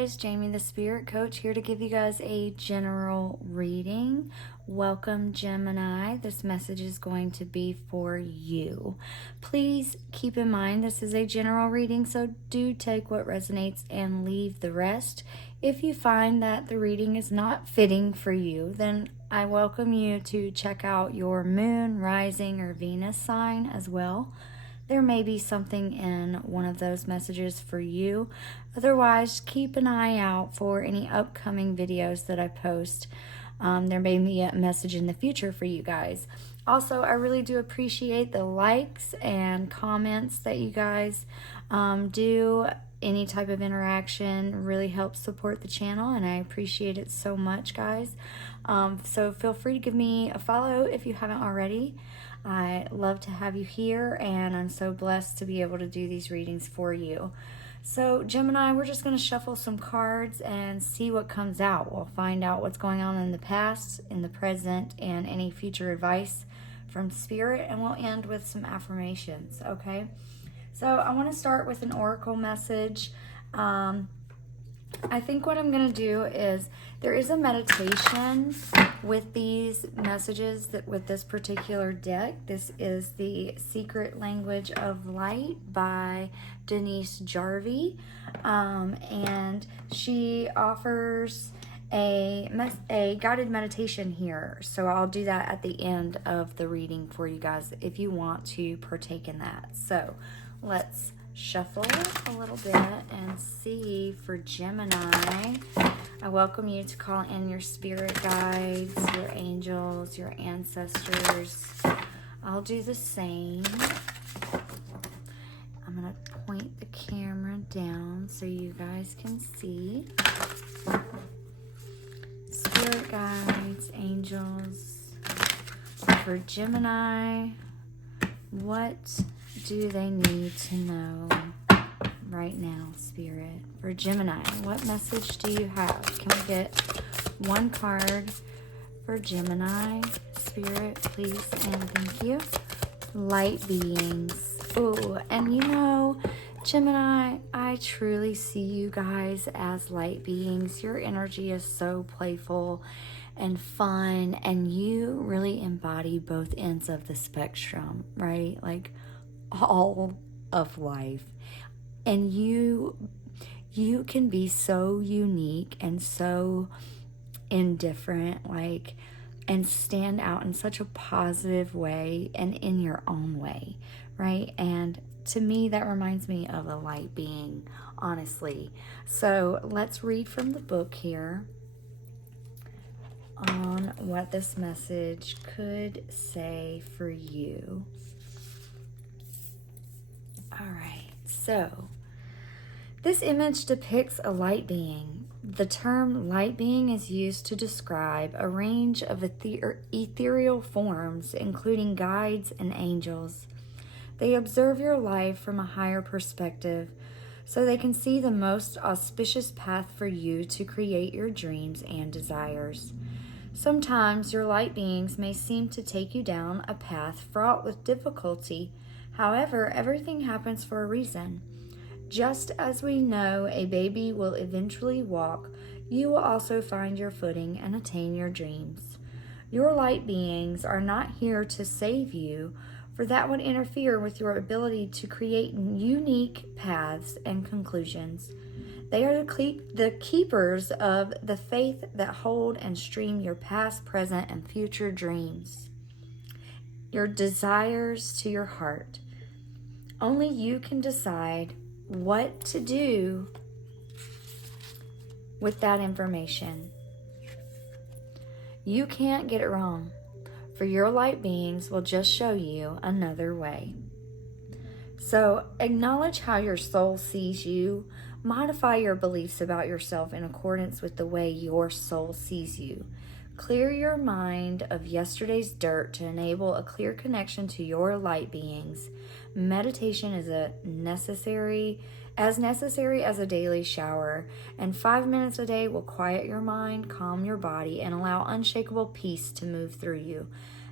guys, Jamie the Spirit Coach here to give you guys a general reading. Welcome, Gemini. This message is going to be for you. Please keep in mind this is a general reading, so do take what resonates and leave the rest. If you find that the reading is not fitting for you, then I welcome you to check out your moon, rising, or Venus sign as well. There may be something in one of those messages for you. Otherwise, keep an eye out for any upcoming videos that I post. There may be a message in the future for you guys. Also, I really do appreciate the likes and comments that you guys do. Any type of interaction really helps support the channel, and I appreciate it so much, guys. So feel free to give me a follow if you haven't already. I love to have you here, and I'm so blessed to be able to do these readings for you. So Gemini, we're just going to shuffle some cards and see what comes out. We'll find out what's going on in the past, in the present, and any future advice from Spirit, and we'll end with some affirmations, okay? So I want to start with an oracle message. I think what I'm going to do is there is a meditation with these messages that with this particular deck. This is the Secret Language of Light by Denise Jarvie. And she offers a guided meditation here. So I'll do that at the end of the reading for you guys if you want to partake in that. So let's shuffle a little bit and see for Gemini. I welcome you to call in your spirit guides, your angels, your ancestors. I'll do the same. I'm going to point the camera down so you guys can see. Spirit guides, angels. For Gemini, what do they need to know right now, Spirit? For Gemini, what message do you have? Can we get one card for Gemini? Spirit, please, and thank you. Light beings. Ooh, and you know, Gemini, I truly see you guys as light beings. Your energy is so playful and fun, and you really embody both ends of the spectrum, right? Like all of life. And you can be so unique and so indifferent, like, and stand out in such a positive way and in your own way, right? And to me, that reminds me of a light being, honestly. So let's read from the book here on what this message could say for you. All right, so this image depicts a light being. The term light being is used to describe a range of ethereal forms, including guides and angels. They observe your life from a higher perspective, so they can see the most auspicious path for you to create your dreams and desires. Sometimes your light beings may seem to take you down a path fraught with difficulty. However, everything happens for a reason. Just as we know a baby will eventually walk, you will also find your footing and attain your dreams. Your light beings are not here to save you, for that would interfere with your ability to create unique paths and conclusions. They are the keepers of the faith that hold and stream your past, present, and future dreams, your desires to your heart. Only you can decide what to do with that information. You can't get it wrong, for your light beings will just show you another way. So acknowledge how your soul sees you. Modify your beliefs about yourself in accordance with the way your soul sees you. Clear your mind of yesterday's dirt to enable a clear connection to your light beings. Meditation is necessary as a daily shower, and 5 minutes a day will quiet your mind, calm your body, and allow unshakable peace to move through you.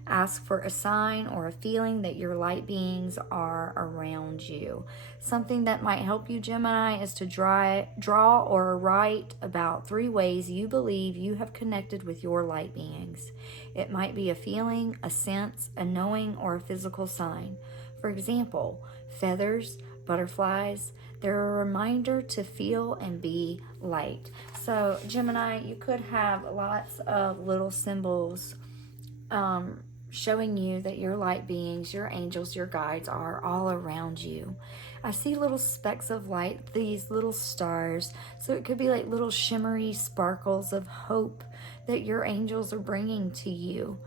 Ask for a sign or a feeling that your light beings are around you. Something that might help you, Gemini, is to draw or write about 3 ways you believe you have connected with your light beings. It might be a feeling, a sense, a knowing, or a physical sign. For example, feathers, butterflies, they're a reminder to feel and be light. So, Gemini, you could have lots of little symbols showing you that your light beings, your angels, your guides are all around you. I see little specks of light, these little stars. So it could be like little shimmery sparkles of hope that your angels are bringing to you.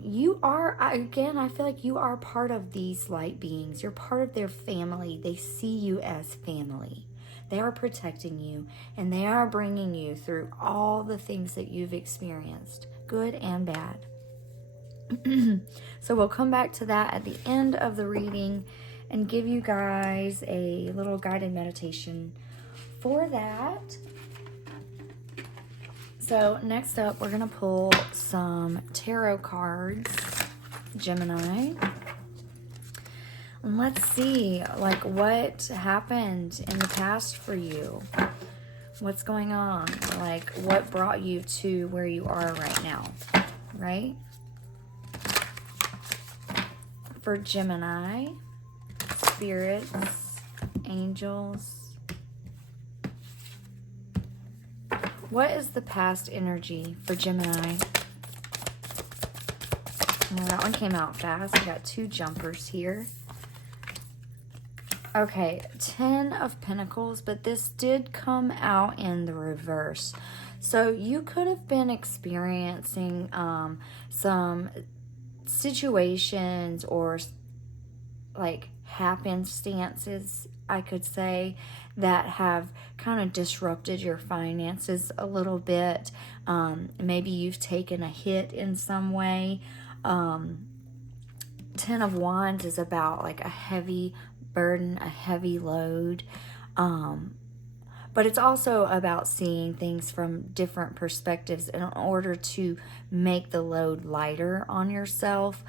You are, again, I feel like you are part of these light beings. You're part of their family. They see you as family. They are protecting you, and they are bringing you through all the things that you've experienced, good and bad. So we'll come back to that at the end of the reading and give you guys a little guided meditation for that. So next up, we're going to pull some tarot cards, Gemini. And let's see, like, what happened in the past for you. What's going on? Like, what brought you to where you are right now, right? For Gemini, spirits, angels. What is the past energy for Gemini? Well, that one came out fast. I got 2 jumpers here. Okay, 10 of Pentacles, but this did come out in the reverse. So you could have been experiencing some situations or like happenstances, I could say, that have kind of disrupted your finances a little bit. Maybe you've taken a hit in some way. 10 of Wands is about like a heavy burden, a heavy load. But it's also about seeing things from different perspectives in order to make the load lighter on yourself.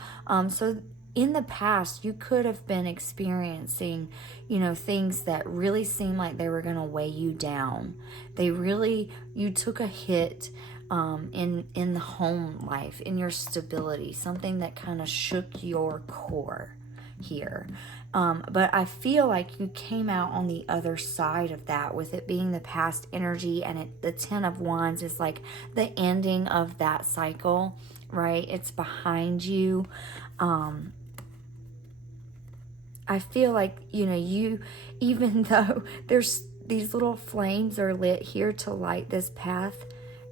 So in the past, you could have been experiencing, things that really seemed like they were going to weigh you down. You took a hit in the home life, in your stability, something that kind of shook your core here. But I feel like you came out on the other side of that, with it being the past energy, and the 10 of Wands is like the ending of that cycle, right? It's behind you. I feel like, you, even though there's these little flames are lit here to light this path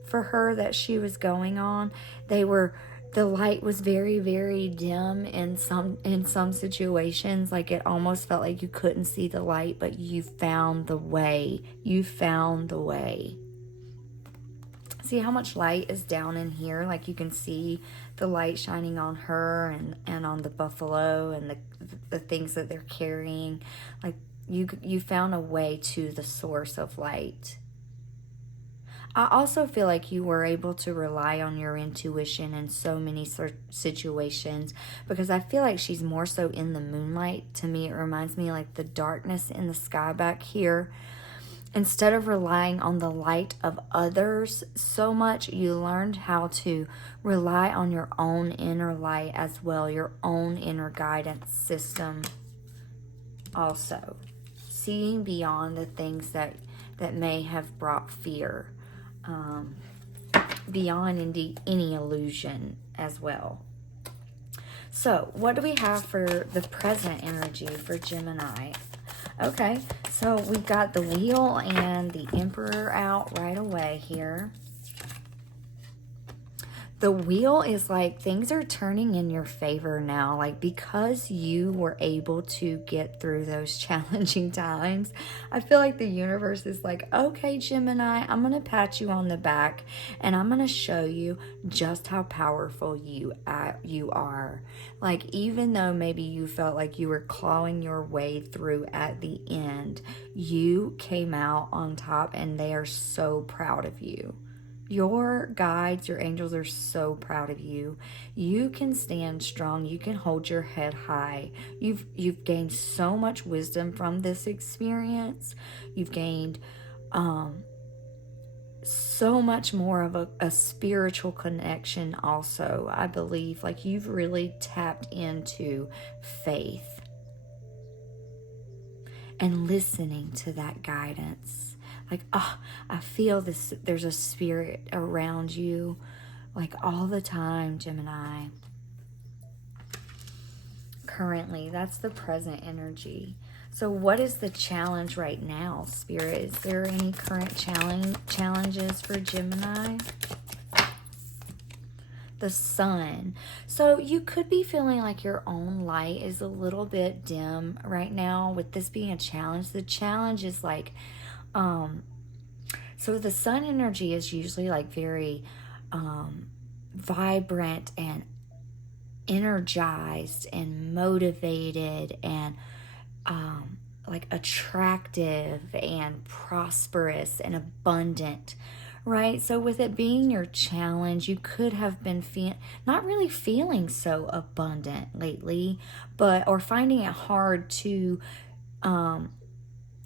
for her that she was going on, the light was very, very dim in some situations. Like, it almost felt like you couldn't see the light, but you found the way. You found the way. See how much light is down in here? Like, you can see the light shining on her and on the buffalo and the things that they're carrying. Like, you found a way to the source of light. I also feel like you were able to rely on your intuition in so many situations, because I feel like she's more so in the moonlight. To me, it reminds me like the darkness in the sky back here. Instead of relying on the light of others so much, you learned how to rely on your own inner light as well, your own inner guidance system also. Seeing beyond the things that may have brought fear. Beyond indeed any illusion as well. So what do we have for the present energy for Gemini? Okay, so we've got the Wheel and the Emperor out right away here. The Wheel is like things are turning in your favor now, like because you were able to get through those challenging times. I feel like the universe is like, okay, Gemini, I'm going to pat you on the back and I'm going to show you just how powerful you are. Like, even though maybe you felt like you were clawing your way through at the end, you came out on top and they are so proud of you. Your guides, your angels are so proud of you. You can stand strong. You can hold your head high. You've gained so much wisdom from this experience. You've gained so much more of a spiritual connection also, I believe. Like, you've really tapped into faith and listening to that guidance. Like, oh, I feel this, there's a spirit around you, like, all the time, Gemini. Currently, that's the present energy. So what is the challenge right now, Spirit? Is there any current challenges for Gemini? The Sun. So you could be feeling like your own light is a little bit dim right now with this being a challenge. The challenge is like, so the Sun energy is usually like very vibrant and energized and motivated and like attractive and prosperous and abundant, right? So with it being your challenge, you could have been not really feeling so abundant lately, or finding it hard to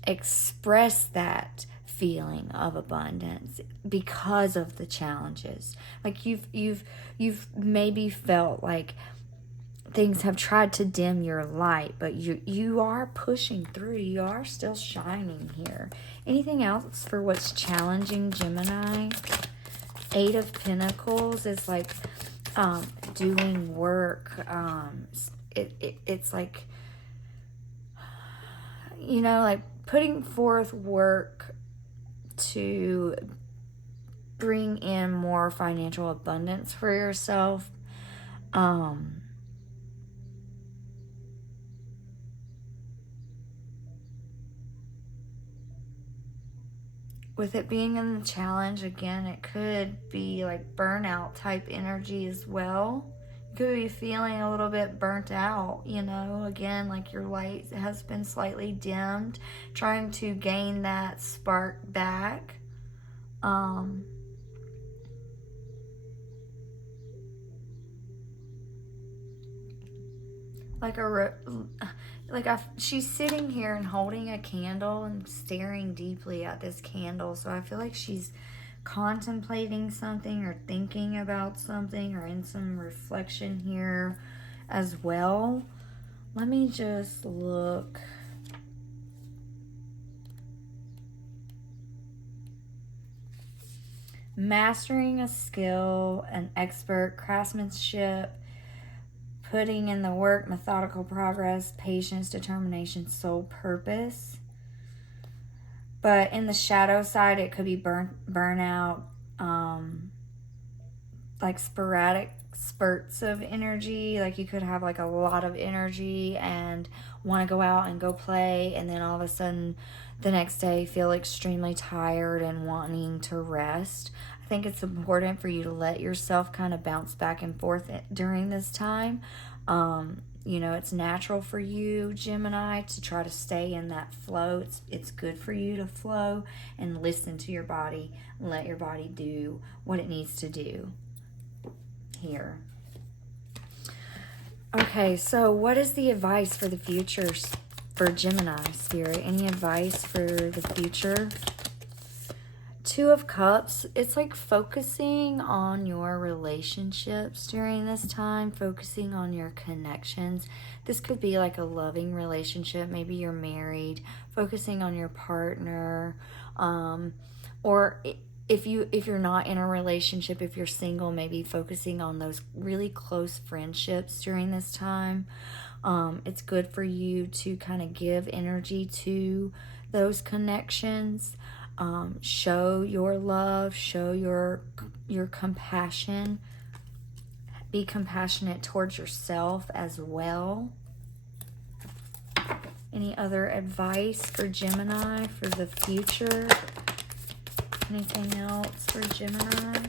express that feeling of abundance because of the challenges. Like you've maybe felt like things have tried to dim your light, but you are pushing through. You are still shining here. Anything else for what's challenging, Gemini? 8 of Pentacles is like doing work. It's like, you know, like putting forth work to bring in more financial abundance for yourself. With it being in the challenge, again, it could be like burnout type energy as well. You could be feeling a little bit burnt out, you know, again, like your light has been slightly dimmed, trying to gain that spark back. She's sitting here and holding a candle and staring deeply at this candle. So I feel like she's contemplating something or thinking about something or in some reflection here as well. Let me just look. Mastering a skill, an expert, craftsmanship, putting in the work, methodical progress, patience, determination, sole purpose. But in the shadow side, it could be burnout, like sporadic spurts of energy. Like you could have like a lot of energy and want to go out and go play, and then all of a sudden the next day feel extremely tired and wanting to rest. I think it's important for you to let yourself kind of bounce back and forth during this time. You know, it's natural for you, Gemini, to try to stay in that flow. It's good for you to flow and listen to your body and let your body do what it needs to do here. Okay, so what is the advice for the future for Gemini, Spirit? Any advice for the future? 2 of Cups, it's like focusing on your relationships during this time, focusing on your connections. This could be like a loving relationship. Maybe you're married, focusing on your partner, or if you're not in a relationship, if you're single, maybe focusing on those really close friendships during this time. It's good for you to kind of give energy to those connections. Show your love, show your compassion. Be compassionate towards yourself as well. Any other advice for Gemini for the future? Anything else for Gemini?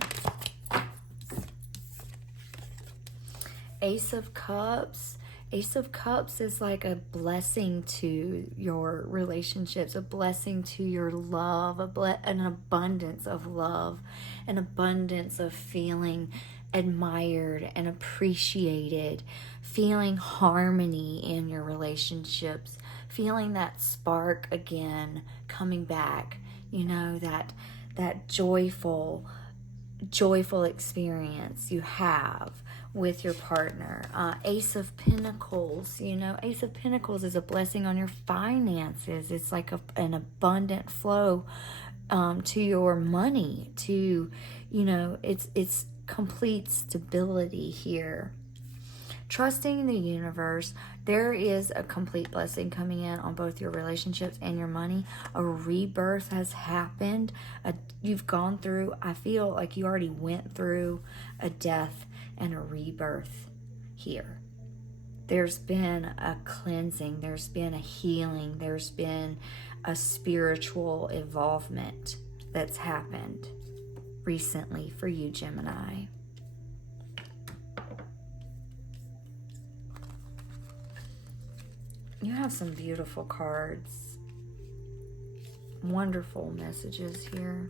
Ace of Cups. Ace of Cups is like a blessing to your relationships, a blessing to your love, an abundance of love, an abundance of feeling admired and appreciated, feeling harmony in your relationships, feeling that spark again coming back, you know, that joyful experience you have with your partner. Ace of Pentacles, you know, Ace of Pentacles is a blessing on your finances. It's like an abundant flow to your money, to, you know, it's complete stability here. Trusting the universe, there is a complete blessing coming in on both your relationships and your money. A rebirth has happened. You've gone through, I feel like you already went through a death and a rebirth here. There's been a cleansing, there's been a healing, there's been a spiritual involvement that's happened recently for you, Gemini. You have some beautiful cards. Wonderful messages here.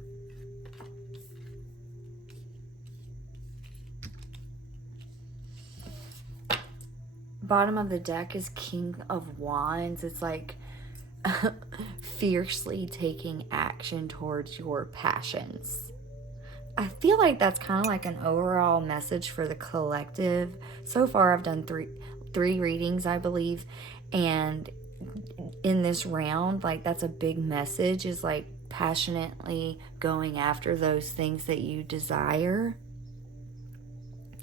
Bottom of the deck is King of Wands. It's like fiercely taking action towards your passions. I feel like that's kind of like an overall message for the collective. So far I've done three readings, I believe, and in this round, like, that's a big message, is like passionately going after those things that you desire.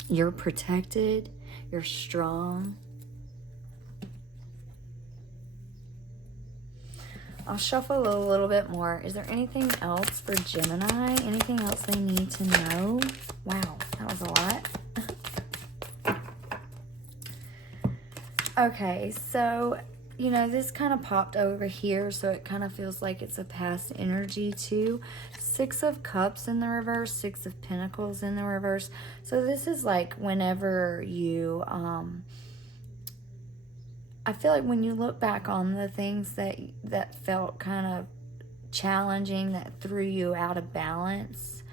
You're protected, you're strong. I'll shuffle a little bit more. Is there anything else for Gemini? Anything else they need to know? Wow, that was a lot. Okay, so, you know, this kind of popped over here, so it kind of feels like it's a past energy too. 6 of Cups in the reverse, 6 of Pentacles in the reverse. So this is like whenever you, I feel like when you look back on the things that felt kind of challenging, that threw you out of balance,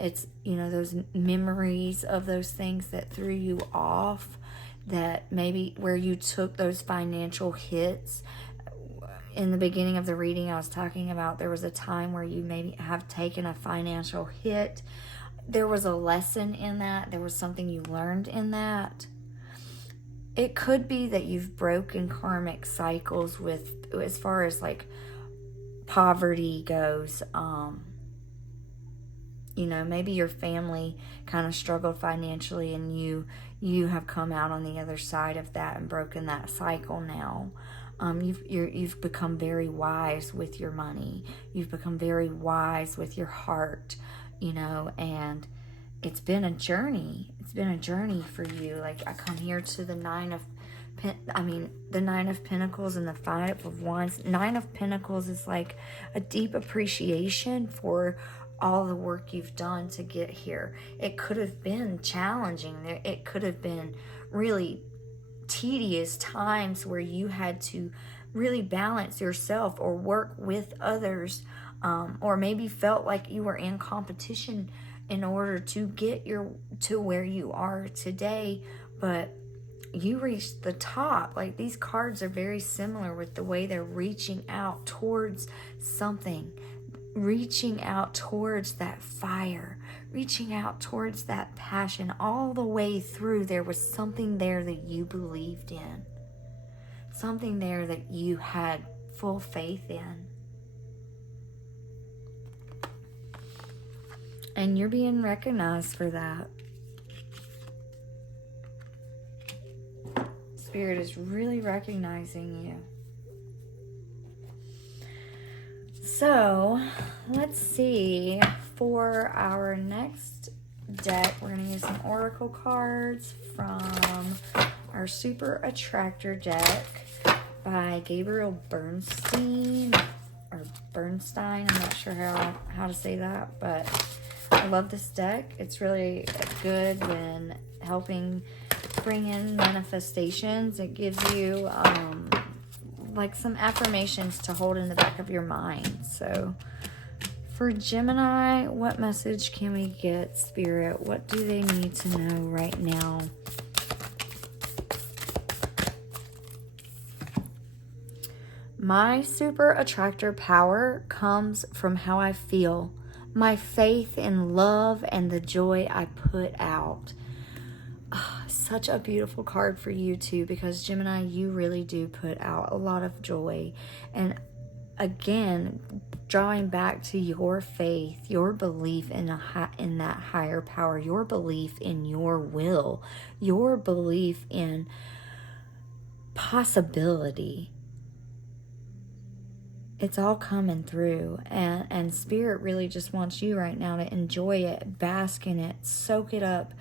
it's, you know, those memories of those things that threw you off, that maybe where you took those financial hits. In the beginning of the reading, I was talking about there was a time where you maybe have taken a financial hit. There was a lesson in that. There was something you learned in that. It could be that you've broken karmic cycles with, as far as like poverty goes. You know, maybe your family kind of struggled financially, and you have come out on the other side of that and broken that cycle now. You've become very wise with your money. You've become very wise with your heart, you know, and it's been a journey. It's been a journey for you. Like, I come here to the Nine of Pentacles and the 5 of Wands. 9 of Pentacles is like a deep appreciation for all the work you've done to get here. It could have been challenging. It could have been really tedious times where you had to really balance yourself or work with others, or maybe felt like you were in competition in order to get to where you are today, but you reached the top. Like, these cards are very similar with the way they're reaching out towards something, reaching out towards that fire, reaching out towards that passion. All the way through, there was something there that you believed in, something there that you had full faith in. And you're being recognized for that. Spirit is really recognizing you. So, let's see. For our next deck, we're going to use some oracle cards from our Super Attractor deck by Gabriel Bernstein, or Bernstein. I'm not sure how to say that, but I love this deck. It's really good when helping bring in manifestations. It gives you like some affirmations to hold in the back of your mind. So for Gemini, what message can we get, Spirit? What do they need to know right now? My super attractor power comes from how I feel, my faith in love, and the joy I put out. Such a beautiful card for you too, because Gemini, you really do put out a lot of joy. And again, drawing back to your faith, your belief in that higher power, your belief in your will, your belief in possibility. It's all coming through, and Spirit really just wants you right now to enjoy it, bask in it, soak it up,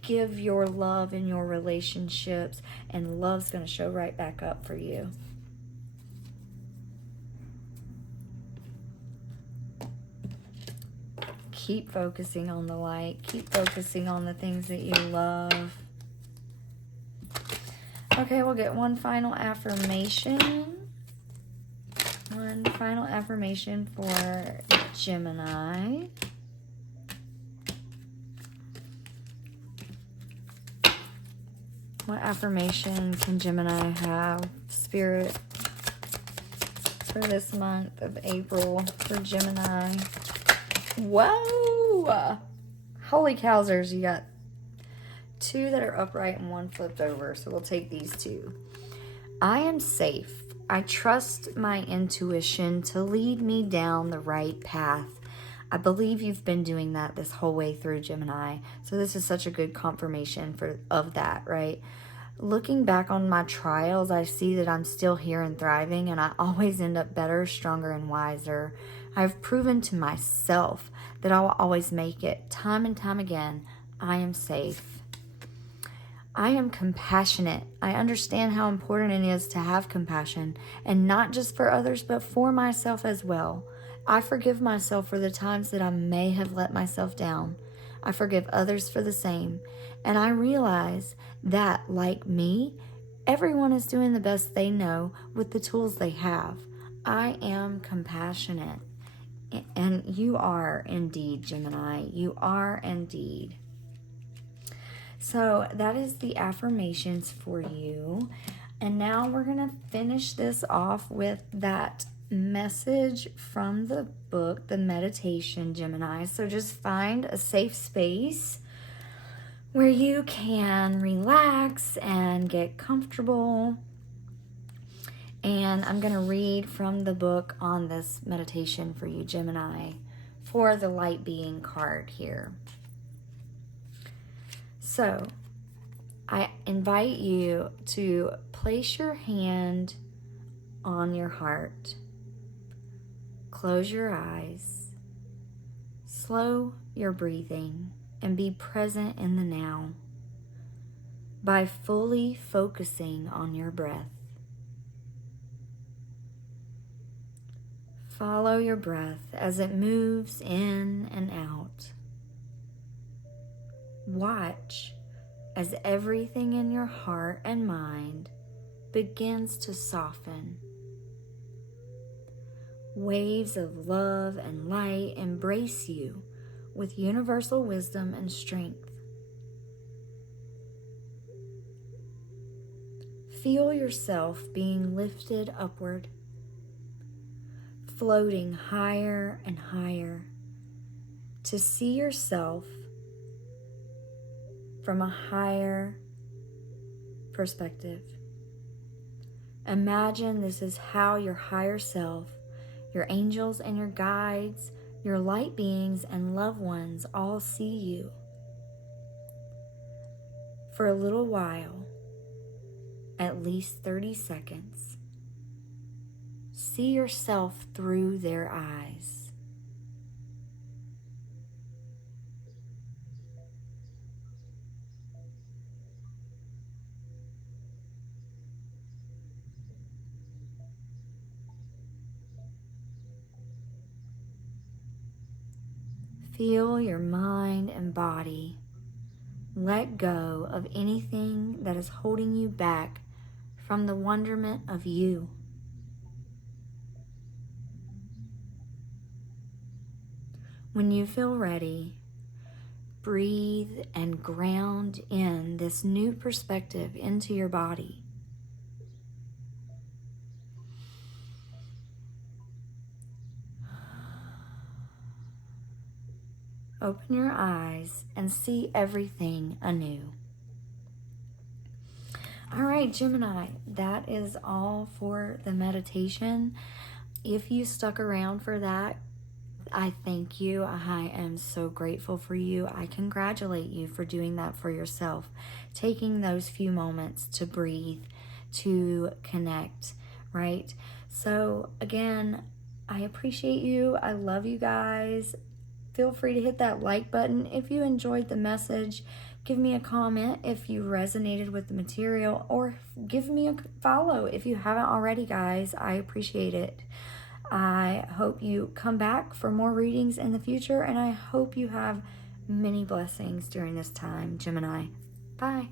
give your love in your relationships, and love's going to show right back up for you. Keep focusing on the light. Keep focusing on the things that you love. Okay, we'll get one final affirmation. One final affirmation for Gemini. What affirmation can Gemini have, Spirit, for this month of April for Gemini? Whoa! Holy cowsers, you got two that are upright and one flipped over, so we'll take these two. I am safe. I trust my intuition to lead me down the right path. I believe you've been doing that this whole way through, Gemini. So this is such a good confirmation of that, right? Looking back on my trials, I see that I'm still here and thriving, and I always end up better, stronger, and wiser. I've proven to myself that I will always make it. Time and time again, I am safe. I am compassionate. I understand how important it is to have compassion, and not just for others, but for myself as well. I forgive myself for the times that I may have let myself down. I forgive others for the same. And I realize that, like me, everyone is doing the best they know with the tools they have. I am compassionate. And you are indeed, Gemini. You are indeed. So that is the affirmations for you. And now we're going to finish this off with that message from the book, the meditation, Gemini. So just find a safe space where you can relax and get comfortable. And I'm going to read from the book on this meditation for you, Gemini, for the light being card here. So, I invite you to place your hand on your heart. Close your eyes. Slow your breathing and be present in the now by fully focusing on your breath. Follow your breath as it moves in and out. Watch as everything in your heart and mind begins to soften. Waves of love and light embrace you with universal wisdom and strength. Feel yourself being lifted upward, floating higher and higher to see yourself from a higher perspective. Imagine this is how your higher self, your angels and your guides, your light beings and loved ones all see you. For a little while, at least 30 seconds, see yourself through their eyes. Feel your mind and body Let go of anything that is holding you back from the wonderment of you. When you feel ready, breathe and ground in this new perspective into your body. Open your eyes and see everything anew. All right, Gemini, that is all for the meditation. If you stuck around for that, I thank you. I am so grateful for you. I congratulate you for doing that for yourself, taking those few moments to breathe, to connect, right? So again, I appreciate you. I love you guys. Feel free to hit that like button if you enjoyed the message. Give me a comment if you resonated with the material, or give me a follow if you haven't already, guys. I appreciate it. I hope you come back for more readings in the future, and I hope you have many blessings during this time, Gemini. Bye.